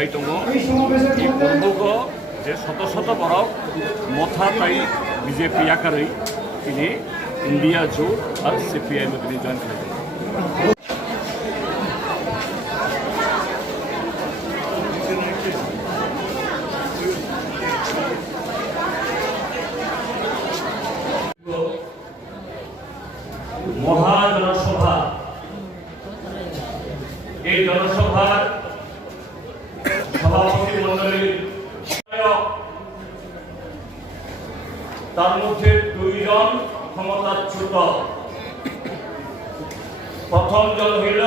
এই বন্ধুক যে শত শত বরক মথা তাই বিজেপি আকারেই তিনি ইন্ডিয়া জোট আর সিপিআই মধ্যে জয়েন করেছেন। এই জনসভার সভাপতি মন্ডলীর তার মধ্যে দুইজন ক্ষমতাচ্যুত। প্রথম জন হইল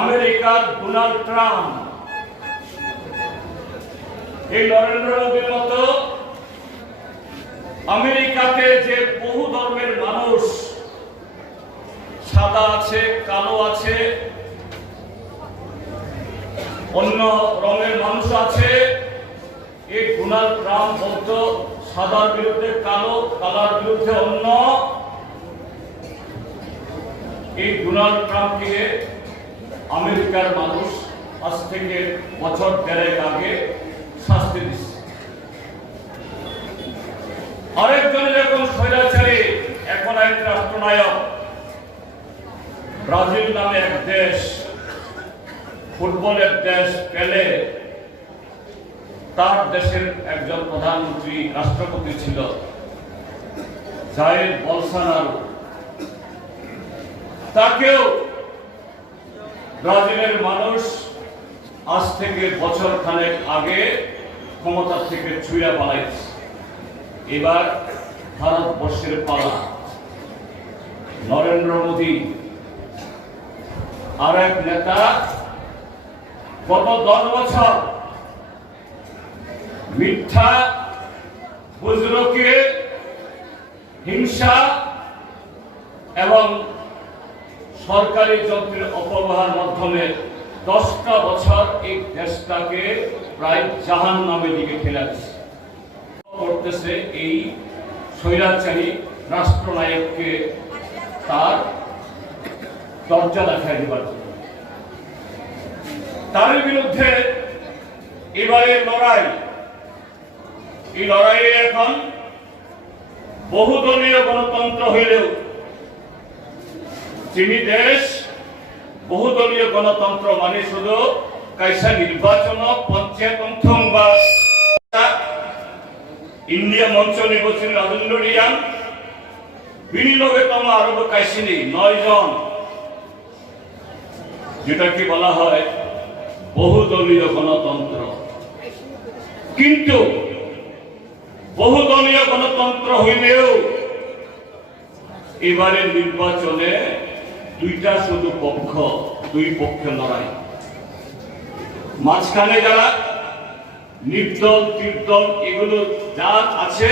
আমেরিকার ডোনাল্ড ট্রাম্প। এই নরেন্দ্র মোদীর মতো আমেরিকাতে যে বহু ধর্মের মানুষ সাদা আছে, কালো আছে অন্য রঙের মানুষ আছে। এই ডোনাল্ড ট্রাম্প বলতো সাদার বিরুদ্ধে কালো, কালার বিরুদ্ধে অন্য। এই ডোনাল্ড ট্রাম্পকে আমেরিকার মানুষ আজ থেকে বছর দেড়েক আগে শাস্তি দিচ্ছে আরেকজন এরকম স্বৈরাচারী, এখন এক রাষ্ট্রনায়ক। ব্রাজিল নামে এক দেশ। ফুটবলের দেশ পেলে তার দেশের একজন প্রধানমন্ত্রী রাষ্ট্রপতি ছিল জায়েদ বলসানারো। তাকেও ব্রাজিলের মানুষ আজ থেকে বছর খানেক আগে ক্ষমতা থেকে ছুঁড়া পালাইছে। এবার ভারতবর্ষের পালা। নরেন্দ্র মোদী আর এক নেতা গত দশ বছর মিথ্যা বুজরুকে হিংসা এবং সরকারি যন্ত্রের অপব্যবহার মাধ্যমে দশটা বছর এই দেশটাকে প্রায় জাহান নামে দিকে ঠেলাচ্ছে করতেছে এই স্বৈরাচারী রাষ্ট্রনায়ককে তার দরজা দেখায় দেবার তার বিরুদ্ধে এবারের লড়াই। এই লড়াইয়ে এখন বহুদলীয় গণতন্ত্র হইলেও চিনি দেশ বহুদলীয় গণতন্ত্র মানে শুধু কাইসা নির্বাচন, পঞ্চায়েত বা ইন্ডিয়া মঞ্চ নির্বাচনী রাজেন্দ্র রিয়ান বিনিয়োগতম আরব কাইসিনি নয় জন যেটাকে বলা হয় বহুদলীয় গণতন্ত্র। কিন্তু বহুদলীয় গণতন্ত্র হইলেও এবারে নির্বাচনে দুইটা শুধু পক্ষ, দুই পক্ষে লড়াই। মাঝখানে যারা নির্দল, তীর্দল, এগুলো যা আছে,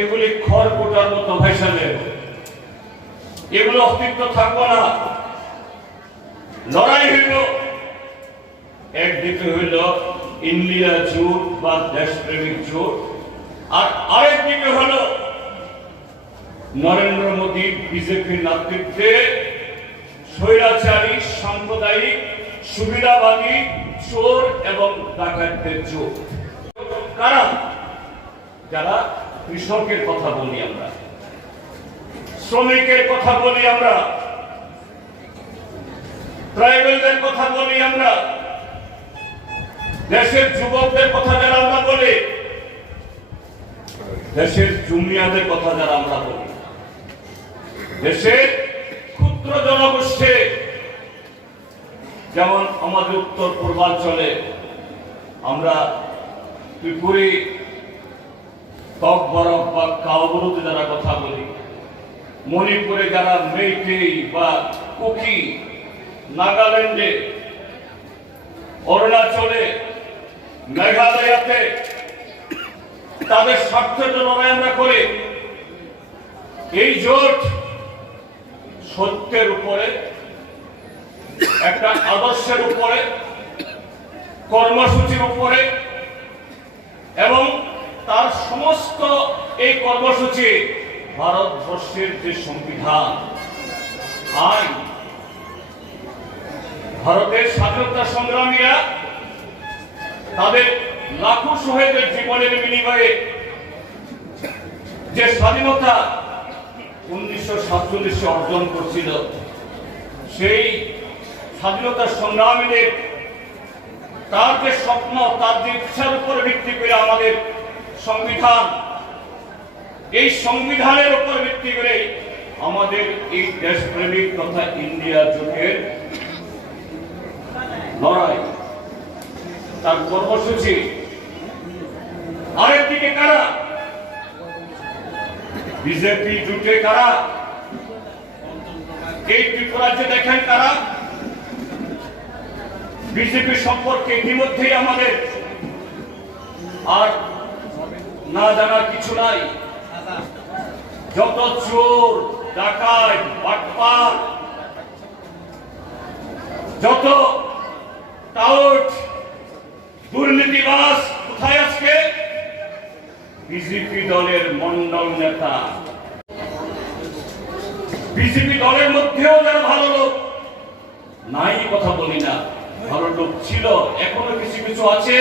এগুলি খড় কোটার মতো ভাইসা নেবে এগুলো অস্তিত্ব থাকব না। লড়াই হইল। একদিকে হইল ইন্ডিয়া জোট বা দেশপ্রেমিক জোট। আর আরেক দিকে হল নরেন্দ্র মোদী বিজেপির নেতৃত্বে স্বৈরাচারী, সাম্প্রদায়িক, সুবিধাবাদী চোর এবং ডাকাতদের চোর কারা? যারা কৃষকের কথা বলি আমরা, শ্রমিকের কথা বলি আমরা, ট্রাইবেলদের কথা বলি আমরা দেশের যুবকদের কথা যারা আমরা বলি, দেশের জুমিয়াদের কথা যারা আমরা বলি, দেশের ক্ষুদ্র জনগোষ্ঠী, যেমন আমাদের উত্তর পূর্বাঞ্চলে আমরা ত্রিপুরী ত্বক বরফ বা কাউবরুতে যারা কথা বলি, মণিপুরে যারা মেইটেই বা কুকি, নাগাল্যান্ডে মেঘালয়াতে তাদের স্বার্থের লড়াই আমরা করি। এই জোট সত্যের উপরে, একটা আদর্শের উপরে, কর্মসূচির উপরে, এবং তার সমস্ত এই কর্মসূচি ভারতবর্ষের যে সংবিধান, আইন, ভারতের স্বাধীনতা সংগ্রামীরা তাদের লাখো শহীদের জীবনের বিনিময়ে যে স্বাধীনতা উনিশশো সাতচল্লিশে অর্জন করছিল, সেই স্বাধীনতা সংগ্রামীদের তার যে স্বপ্ন, তার যে ইচ্ছার উপর ভিত্তি করে আমাদের সংবিধান, এই সংবিধানের উপর ভিত্তি করে আমাদের এই দেশপ্রেমিক তথা ইন্ডিয়া জোটের লড়াই তার কর্মসূচি। আরেকদিকে কারা? বিজেপি জুটে কারা? এই ত্রিপুরাজ্যে দেখেন কারা? বিজেপি সম্পর্কে ইতিমধ্যেই আমাদের আর না জানার কিছু নাই। যত চোর বাটপার, যত টাউট দুর্নীতিবাস কোথায় আজকে? বিজেপি দলের মন্ডল নেতা। বিজেপি দলের মধ্যেও যারা ভালো লোক, নাই কথা বলি না। ভালো লোক ছিল, এখনও কিছু কিছু আছে।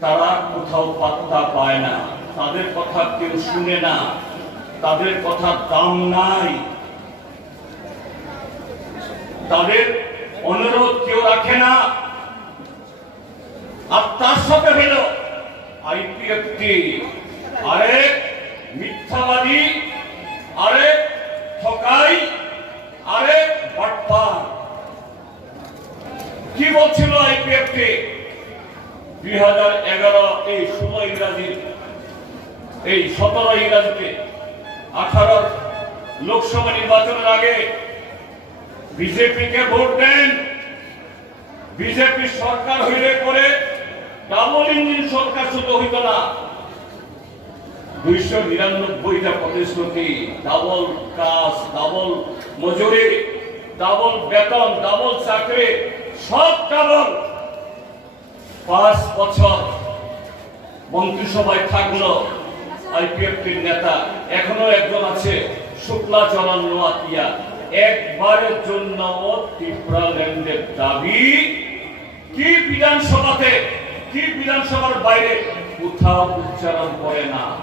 তারা কোথাও পাত্তা পায় না। তাদের কথা কেউ শুনে না। তাদের কথা দাম নাই। তাদের অনুরোধ কেউ রাখে না। আর তার সাথে হইল আইপিএফটি আরেক মিথ্যাবাদী আরেক ঠকাই আরেক বাটপার। কি বলছিল আইপিএফটি দুই হাজার এগারো এই ষোলো ইংরাজি, এই সতেরো ইংরাজিতে আঠারো লোকসভা নির্বাচনের আগে বিজেপিকে ভোট দেন। বিজেপি সরকার হইলে পরে ডাবল সরকার শুধু হইত না, দুইশো নিরানব্বইটা প্রতিশ্রুতি ডাবল কাজ, ডাবল মজুরি, ডাবল বেতন, ডাবল চাকরি, সব পাঁচ বছর মন্ত্রিসভায় থাকল আইপিএফটির নেতা, এখনও একজন আছে শুক্লা চরণ নোয়াতিয়া একবারের জন্য ত্রিপুরাল্যান্ডের দাবি, কি বিধানসভাতে কি বিধানসভার বাইরে? কোথাও উচ্চারণ করে না।